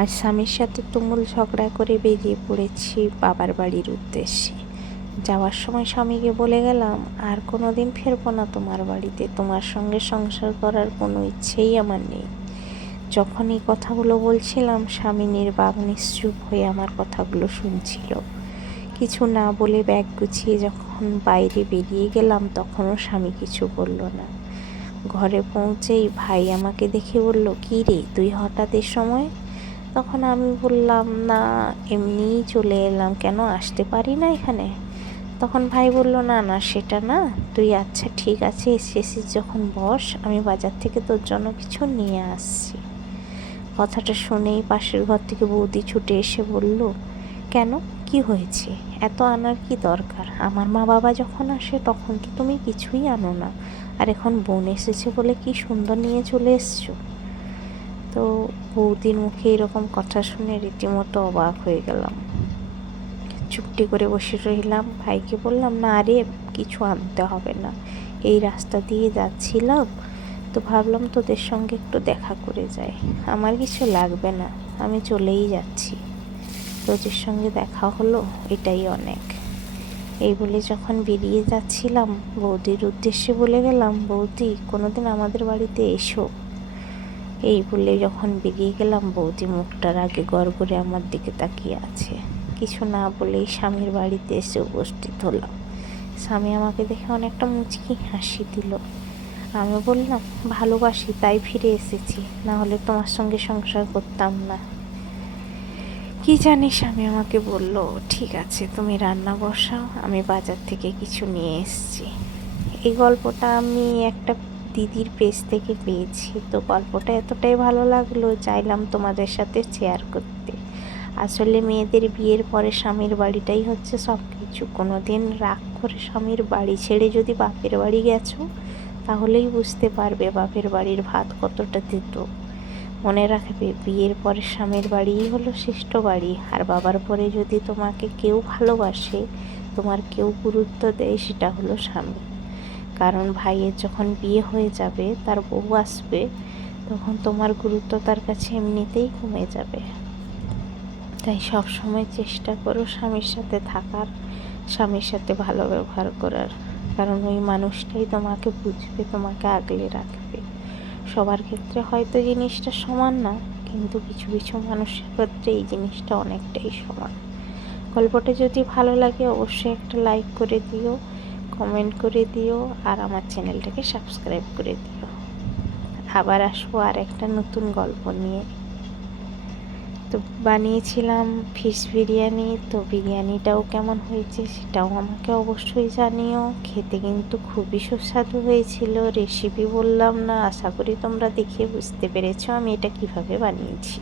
আর স্বামীর সাথে তুমুল ঝগড়া করে বেরিয়ে পড়েছি বাবার বাড়ির উদ্দেশ্যে। যাওয়ার সময় স্বামীকে বলে গেলাম, আর কোনো দিন ফিরবো না তোমার বাড়িতে, তোমার সঙ্গে সংসার করার কোনো ইচ্ছেই আমার নেই। যখন এই কথাগুলো বলছিলাম, স্বামী নির্বাক নিশ্চুপ হয়ে আমার কথাগুলো শুনছিল। কিছু না বলে ব্যাগ গুছিয়ে যখন বাইরে বেরিয়ে গেলাম, তখনও স্বামী কিছু বলল না। ঘরে পৌঁছেই ভাই আমাকে দেখে বলল, কী রে, তুই হঠাৎ এ সময় তখন আমি বললাম, না, এমনিই চলে এলাম। কেন আসতে পারি না এখানে? তখন ভাই বলল, না না, সেটা না। তুই আচ্ছা ঠিক আছে, এসেছিস যখন বস, আমি বাজার থেকে তোর জন্য কিছু নিয়ে আসছি। কথাটা শুনেই পাশের ঘর থেকে বৌদি ছুটে এসে বলল, কেন? কি হয়েছে? এত আনার কি দরকার? আমার মা বাবা যখন আসে, তখন তো তুমি কিছুই আনো না। আর এখন বোন এসেছে বলে কি সুন্দর নিয়ে চলে এসছো? তো বৌদির মুখে এরকম কথা শুনে রীতিমতো অবাক হয়ে গেলাম। চুপটি করে বসে রইলাম। ভাইকে বললাম, না আরে কিছু আনতে হবে না। এই রাস্তা দিয়ে যাচ্ছিলাম তো ভাবলাম তোদের সঙ্গে একটু দেখা করে যাই। আমার কিছু লাগবে না, আমি চলেই যাচ্ছি। তোদের সঙ্গে দেখা হলো, এটাই অনেক। এই বলে যখন বেরিয়ে যাচ্ছিলাম, বৌদির উদ্দেশ্যে বলে গেলাম, বৌদি, কোনোদিন আমাদের বাড়িতে এসো। এই বলে যখন বেরিয়ে গেলাম, বৌদি মুখটার আগে গড় করে আমার দিকে তাকিয়ে আছে। কিছু না বলেই স্বামীর বাড়িতে এসে উপস্থিত হলাম। স্বামী আমাকে দেখে অনেকটা মুচকি হাসি দিল। আমি বললাম, ভালোবাসি, তাই ফিরে এসেছি। না হলে তোমার সঙ্গে সংসার করতাম না। কি জানিস আমি আমাকে বলল, ঠিক আছে, তুমি রান্না বসাও, আমি বাজার থেকে কিছু নিয়ে এসেছি। এই গল্পটা আমি একটা দিদির পেজ থেকে পেয়েছি। তো গল্পটা এতটাই ভালো লাগল, চাইলাম তোমাদের সাথে শেয়ার করতে। আসলে মেয়েদের বিয়ের পরে স্বামীর বাড়িটাই হচ্ছে সব কিছু কোনো দিন রাগ করে স্বামীর বাড়ি ছেড়ে যদি বাপের বাড়ি গেছো, তাহলেই বুঝতে পারবে বাপের বাড়ির ভাত কতটা দিত মনে রাখবে, বিয়ের পরে স্বামীর বাড়িই হলো শ্রেষ্ঠ বাড়ি। আর বাবার পরে যদি তোমাকে কেউ ভালোবাসে, তোমার কেউ গুরুত্ব দেয়, সেটা হলো স্বামী। কারণ ভাইয়ের যখন বিয়ে হয়ে যাবে, তার বউ আসবে, তখন তোমার গুরুত্ব তার কাছে এমনিতেই কমে যাবে। তাই সব সময় চেষ্টা করো স্বামীর সাথে থাকার, স্বামীর সাথে ভালো ব্যবহার করার। কারণ ওই মানুষটাই তোমাকে বুঝবে, তোমাকে আগলে রাখবে। সবার ক্ষেত্রে হয়তো জিনিসটা সমান না, কিন্তু কিছু কিছু মানুষের ক্ষেত্রে এই জিনিসটা অনেকটাই সমান। গল্পটা যদি ভালো লাগে, অবশ্যই একটা লাইক করে দিও। কমেন্ট করে দিও আর আমার চ্যানেলটাকে সাবস্ক্রাইব করে দিও। আবার আসব আর একটা নতুন গল্প নিয়ে। তো বানিয়েছিলাম ফিশ বিরিয়ানি, তো বিরিয়ানিটাও কেমন হয়েছে সেটাও আমাকে অবশ্যই জানিও। খেতে কিন্তু খুবই সুস্বাদু হয়েছিল রেসিপি বললাম না, আশা করি তোমরা দেখে বুঝতে পেরেছ আমি এটা কীভাবে বানিয়েছি।